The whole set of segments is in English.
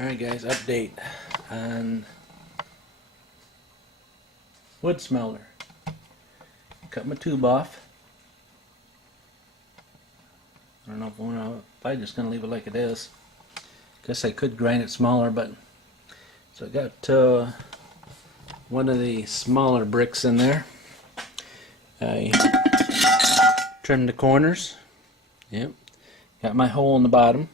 Alright guys, update on wood smelter. Cut my tube off. I don't know if I'm probably just gonna leave it like it is. Guess I could grind it smaller, but so I got one of the smaller bricks in there. I trimmed the corners. Yep. Got my hole in the bottom.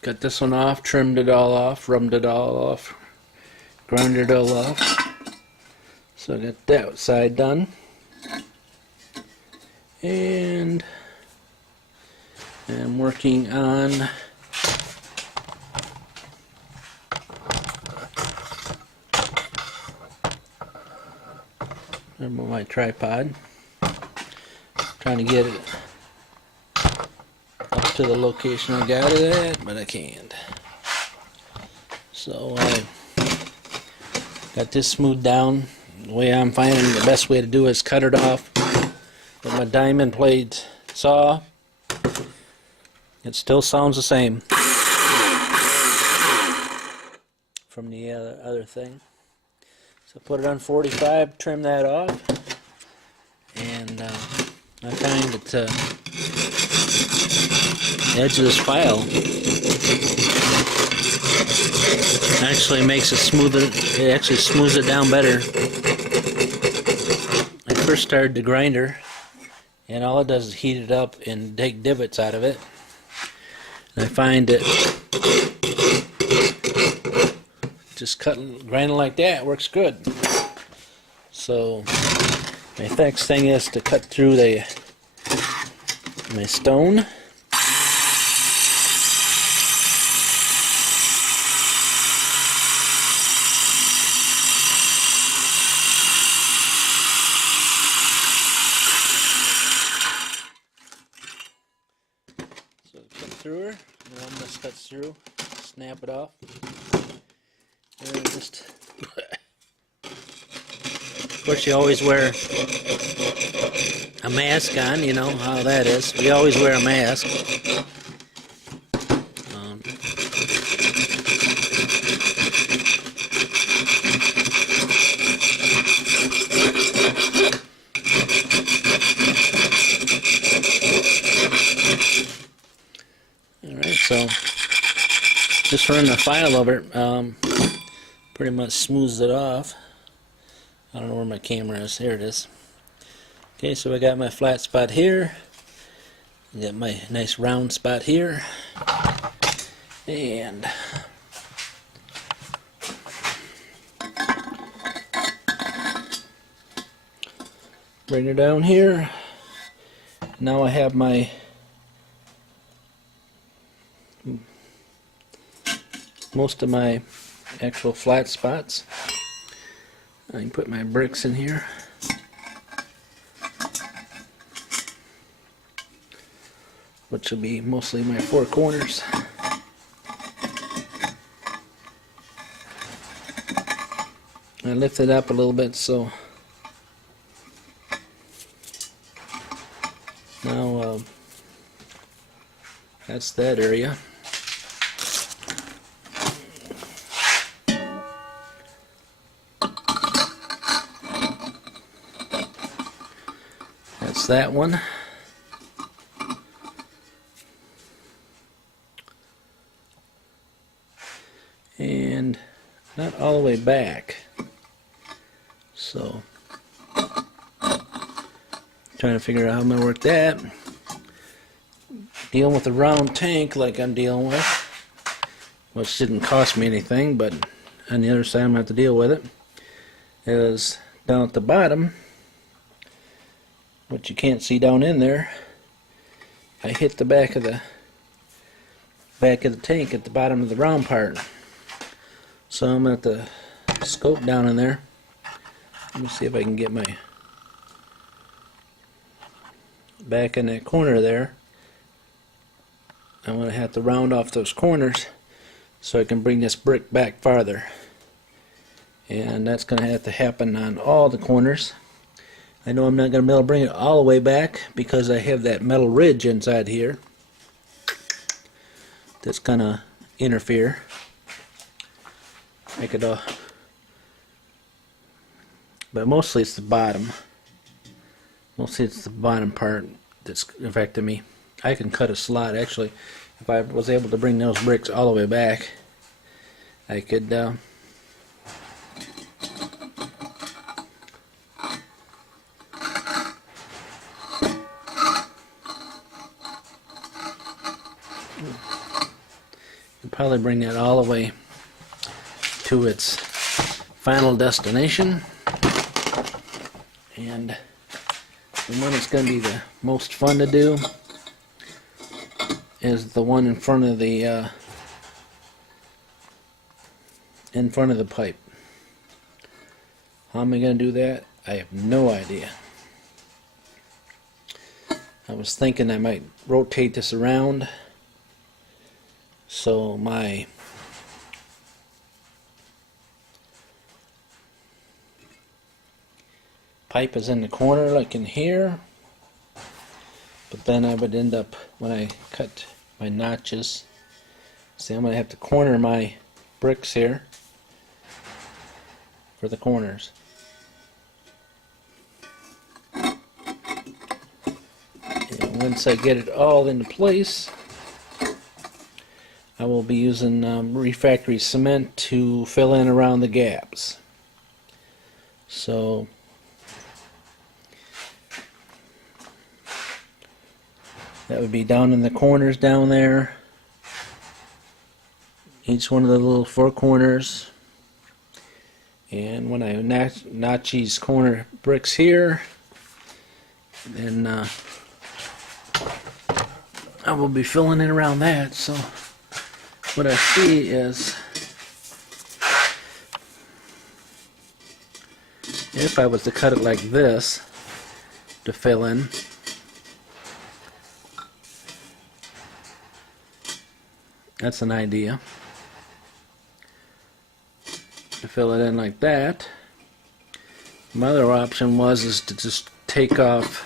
Cut this one off, trimmed it all off, rubbed it all off, ground it all off. So I got that side done. And I'm working on my tripod. Trying to get it up to the location I got it at, but I can't. So I got this smoothed down. The way I'm finding the best way to do it is cut it off with my diamond plate saw. It still sounds the same from the other thing. So put it on 45, trim that off, and I find that the edge of this file actually makes it smoother. It actually smooths it down better. I first started the grinder, and all it does is heat it up and take divots out of it. And I find that just grinding like that works good. So my next thing is to cut through my stone. So cut through her, the one that cuts through, snap it off. And just, of course, you always wear a mask on. You know how that is. We always wear a mask. Alright, so just running a file over it. Pretty much smooths it off. I don't know where my camera is. Here it is. Okay, so I got my flat spot here. I got my nice round spot here. And bring her down here. Now I have my most of my actual flat spots. I can put my bricks in here. Which will be mostly my four corners. I lift it up a little bit, so now that's that area. That's that one. And not all the way back. So, trying to figure out how I'm going to work that. Dealing with a round tank like I'm dealing with, which didn't cost me anything, but on the other side I'm going to have to deal with it, is down at the bottom. What you can't see down in there, I hit the back of the tank at the bottom of the round part. So I'm going to have to scope down in there. Let me see if I can get my back in that corner there. I'm going to have to round off those corners so I can bring this brick back farther. And that's going to have to happen on all the corners. I know I'm not going to be able to bring it all the way back because I have that metal ridge inside here that's going to interfere. Make it but mostly it's the bottom. Mostly it's the bottom part that's affecting me. I can cut a slot. Actually, if I was able to bring those bricks all the way back, I could probably bring that all the way to its final destination. And the one that's going to be the most fun to do is the one in front of the pipe. How am I going to do that? I have no idea. I was thinking I might rotate this around so my pipe is in the corner like in here, but then I would end up, when I cut my notches, see, I'm going to have to corner my bricks here for the corners. And once I get it all into place, I will be using refractory cement to fill in around the gaps. So that would be down in the corners down there, each one of the little four corners. And when I notch these corner bricks here, then I will be filling in around that. So what I see is, if I was to cut it like this to fill in, that's an idea, to fill it in like that. My other option is to just take off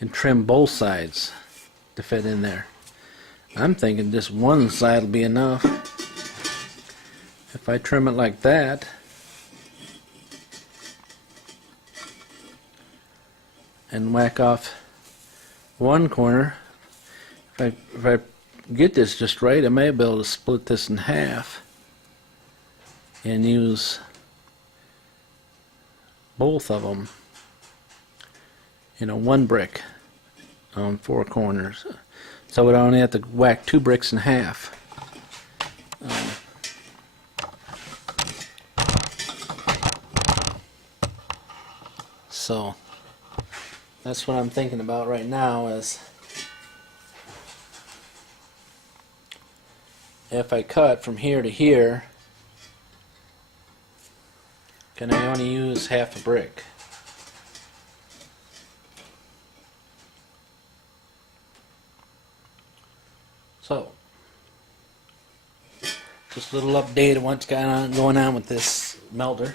and trim both sides to fit in there. I'm thinking just one side will be enough. If I trim it like that, and whack off one corner, if I get this just right, I may be able to split this in half and use both of them, one brick on four corners. So I would only have to whack two bricks in half. So that's what I'm thinking about right now, is if I cut from here to here, can I only use half a brick? So, just a little update of what's going on with this melter.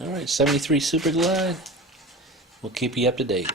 Alright, 73 Super Glide. We'll keep you up to date.